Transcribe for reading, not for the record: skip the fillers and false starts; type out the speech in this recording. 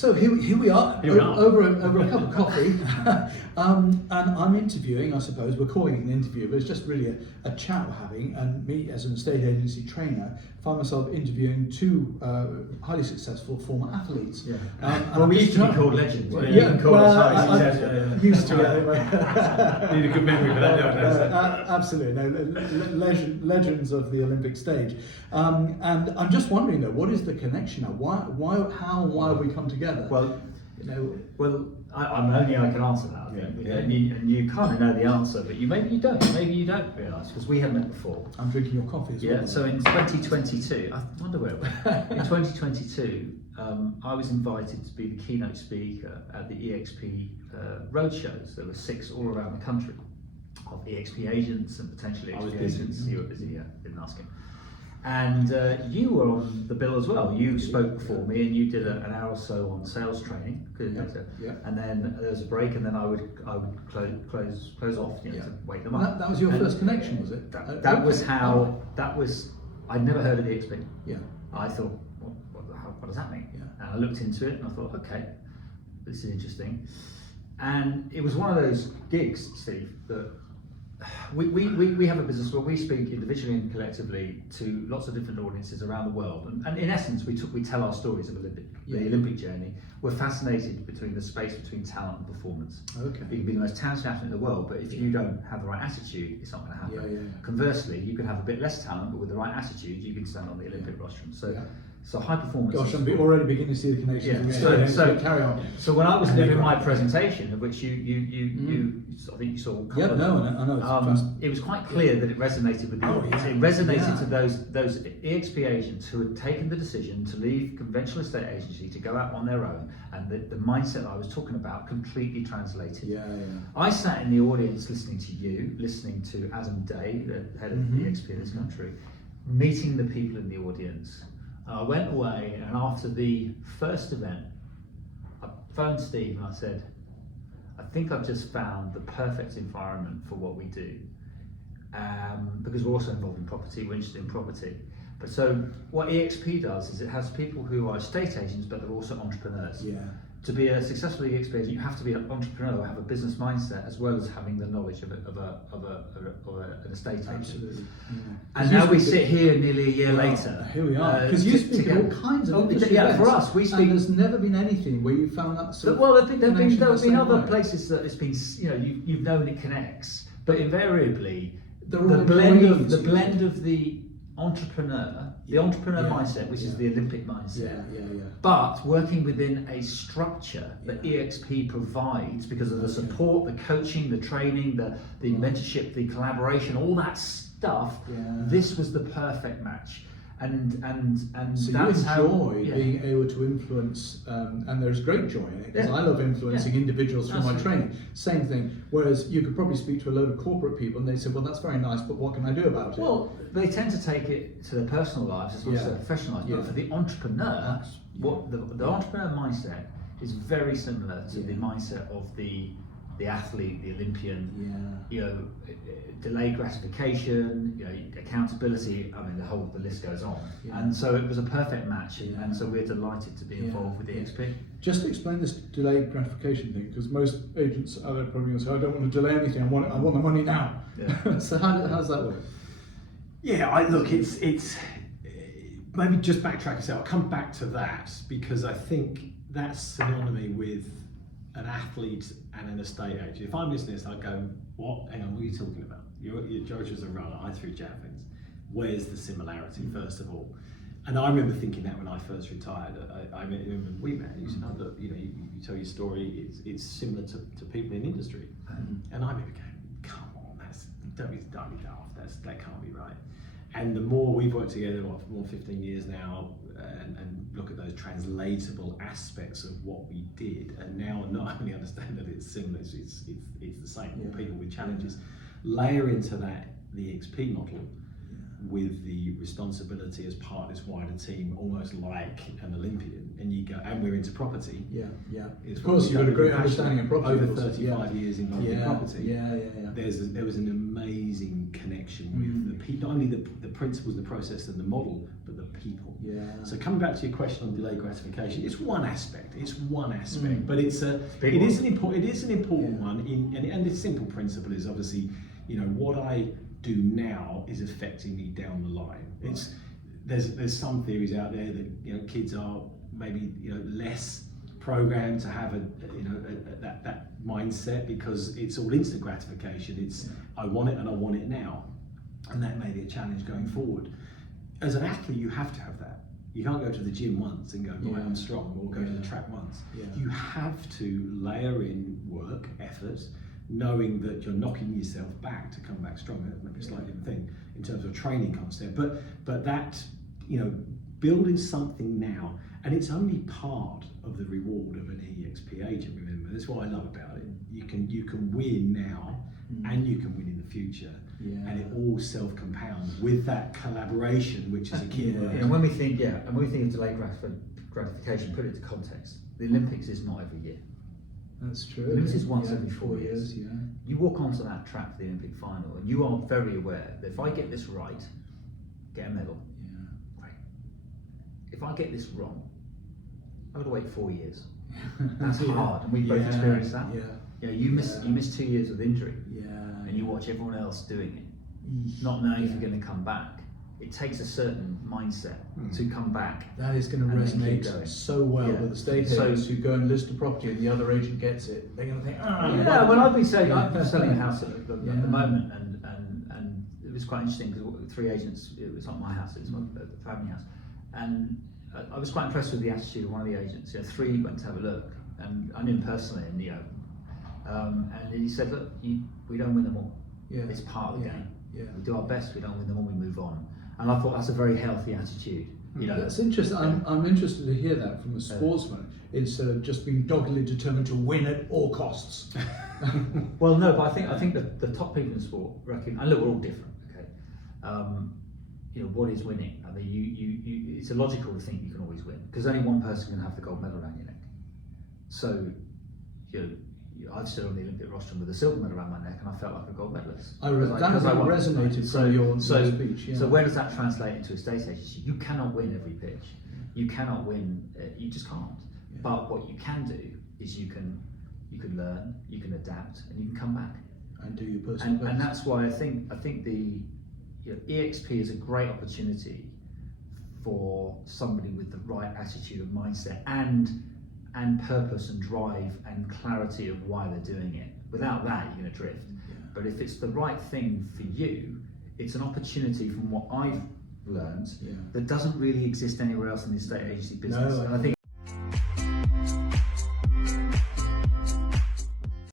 So here we are, Here we are. over a cup of coffee, and I'm interviewing, I suppose, we're calling it an interview, but it's just really a chat we're having, and me as an estate agency trainer, find myself interviewing two highly successful former athletes. Yeah. And Well, I'm we just used to be trying- called legends. Well, You yeah, can call well, us highly I successful. used to it. Need a good memory for that, don't I? Absolutely, no, legends of the Olympic stage. And I'm just wondering though, what is the connection now? Why have we come together? Well, you know, I'm only I can answer that. I think. Yeah. And you kind of know the answer, but maybe you don't realise because we haven't met before. I'm drinking your coffee as well. Yeah. So in 2022, I wonder where it went. In 2022, I was invited to be the keynote speaker at the EXP roadshows. There were 6 all around the country of EXP agents and potential EXP agents. You were busy, didn't ask him. And you were on the bill as well. You spoke before me, and you did an hour or so on sales training. Yeah. And then there was a break, and then I would close off, to wake them up. That was your first connection, was it? That was how. That was. I'd never heard of the EXP. Yeah. I thought, what does that mean? Yeah. And I looked into it, and I thought, okay, this is interesting. And it was one of those gigs, Steve, that. We have a business where we speak individually and collectively to lots of different audiences around the world, and in essence we tell our stories of the Olympic journey. We're fascinated between the space between talent and performance. Okay. You can be the most talented athlete in the world, but if you don't have the right attitude, it's not going to happen. Yeah. Conversely, you can have a bit less talent, but with the right attitude, you can stand on the Olympic rostrum. So high performance. Gosh, I'm already beginning to see the connections. So carry on. So when I was delivering my presentation, of which you I think you saw. Yeah, no, I know. It was quite clear that it resonated with the audience. It resonated to those EXP agents who had taken the decision to leave conventional estate agency to go out on their own, and the mindset that I was talking about completely translated. Yeah. I sat in the audience listening to you, listening to Adam Day, the head of EXP in this country, meeting the people in the audience. I went away, and after the first event, I phoned Steve and I said, I think I've just found the perfect environment for what we do. Because we're also involved in property, we're interested in property. But so what EXP does is it has people who are estate agents, but they're also entrepreneurs. Yeah. To be a successful EXP agent, you have to be an entrepreneur, have a business mindset, as well as having the knowledge of an estate agent. Absolutely. Yeah. And now we sit here nearly a year later. Here we are. Because you speak of all kinds of industry events, for us, we speak. And there's never been anything where you found that sort of. Well, there have been other way. places that it's been, you've known it connects, but invariably the all blend employees. of the entrepreneur, mindset, which is the Olympic mindset. Yeah. But working within a structure that EXP provides because of the support, the coaching, the training, the mentorship, the collaboration, all that stuff. Yeah. This was the perfect match. And so that's you enjoy being able to influence, and there's great joy in it, because I love influencing individuals through my training. Same thing, whereas you could probably speak to a load of corporate people and they say, well, that's very nice, but what can I do about it? Well, they tend to take it to their personal lives as well as their professional lives. But for the entrepreneur, the entrepreneur mindset is very similar to the mindset of the athlete, the Olympian. Delayed gratification, accountability. I mean, the list goes on. And so it was a perfect match, and so we're delighted to be involved with EXP. Just to explain this delayed gratification thing, because most agents out there probably going to say, I don't want to delay anything. I want the money now. Yeah. So how does that work? Yeah, look, it's maybe just backtrack a second. I'll come back to that because I think that's synonymous with an athlete and an estate agent. If I'm listening to this, I go, what? Hang on, what are you talking about? George was a runner, I threw javelins. Where's the similarity, first of all? And I remember thinking that when I first retired. I remember we met, you said, look, you tell your story, it's similar to people in industry. And I remember going, come on, don't be daft, that can't be right. And the more we've worked together, for more 15 years now, and look at those translatable aspects of what we did, and now not only understand that it's similar, it's the same, people with challenges. Layer into that the EXP model, with the responsibility as part of this wider team, almost like an Olympian, and you go, and we're into property. Yeah, yeah. It's Of course, what you've we've got a done. great We're understanding of property. Over also. 35 years involved in property. Yeah. There was an amazing connection with the people, not only the principles, the process, and the model, but the people. Yeah. So coming back to your question on delayed gratification, it's one aspect. But it is an important one. And the simple principle is obviously, what I do now is affecting me down the line. Right. There's some theories out there that kids are maybe less programmed to have that mindset because it's all instant gratification. It's I want it and I want it now, and that may be a challenge going forward. As an athlete, you have to have that. You can't go to the gym once and go, right, I'm strong, or go to the track once. Yeah. You have to layer in work, effort, knowing that you're knocking yourself back to come back stronger. Maybe a slightly different thing in terms of a training concept, but that building something now, and it's only part of the reward of an EXP agent. Remember, that's what I love about it. You can win now, and you can win in the future, and it all self-compounds with that collaboration, which is a key word. And when we think of delayed gratification, put it into context. The Olympics is not every year. That's true. The Olympics is once every 4 years. Yeah. You walk onto that track for the Olympic final, and you are very aware that if I get this right, get a medal. Yeah. Great. If I get this wrong, I've got to wait 4 years. That's hard, and we both experienced that. Yeah. You miss 2 years with injury, Yeah. and you watch everyone else doing it, not knowing if you're going to come back. It takes a certain mindset to come back. That is going to and then keep resonate going. so well Yeah. with the estate agents who go and list a property and the other agent gets it. They're going to think, Yeah, well, I've been selling a house at the Yeah. moment, and it was quite interesting because 3 agents. It was not my house; it was the family house, and I was quite impressed with the attitude of one of the agents. 3 went to have a look, and I knew him personally, and he said, "Look, we don't win them all. Yeah. It's part of the game. Yeah. We do our best. We don't win them all. We move on." And I thought that's a very healthy attitude. That's interesting. I'm interested to hear that from a sportsman instead of just being doggedly determined to win at all costs. Well, no, but I think the top people in sport reckon, and look, we're all different, okay? What is winning? I mean, it's illogical to think you can always win because only one person can have the gold medal around your neck. So, I've stood on the Olympic rostrum with a silver medal around my neck, and I felt like a gold medalist. That resonated from your speech. Yeah. So where does that translate into estate agency? You cannot win every pitch. You cannot win. You just can't. Yeah. But what you can do is you can learn, you can adapt, and you can come back. And do your personal best. And that's why I think the EXP is a great opportunity for somebody with the right attitude and mindset and purpose and drive and clarity of why they're doing it. Without that, you're going to drift. Yeah. But if it's the right thing for you, it's an opportunity from what I've learned that doesn't really exist anywhere else in the estate agency business. No, and I think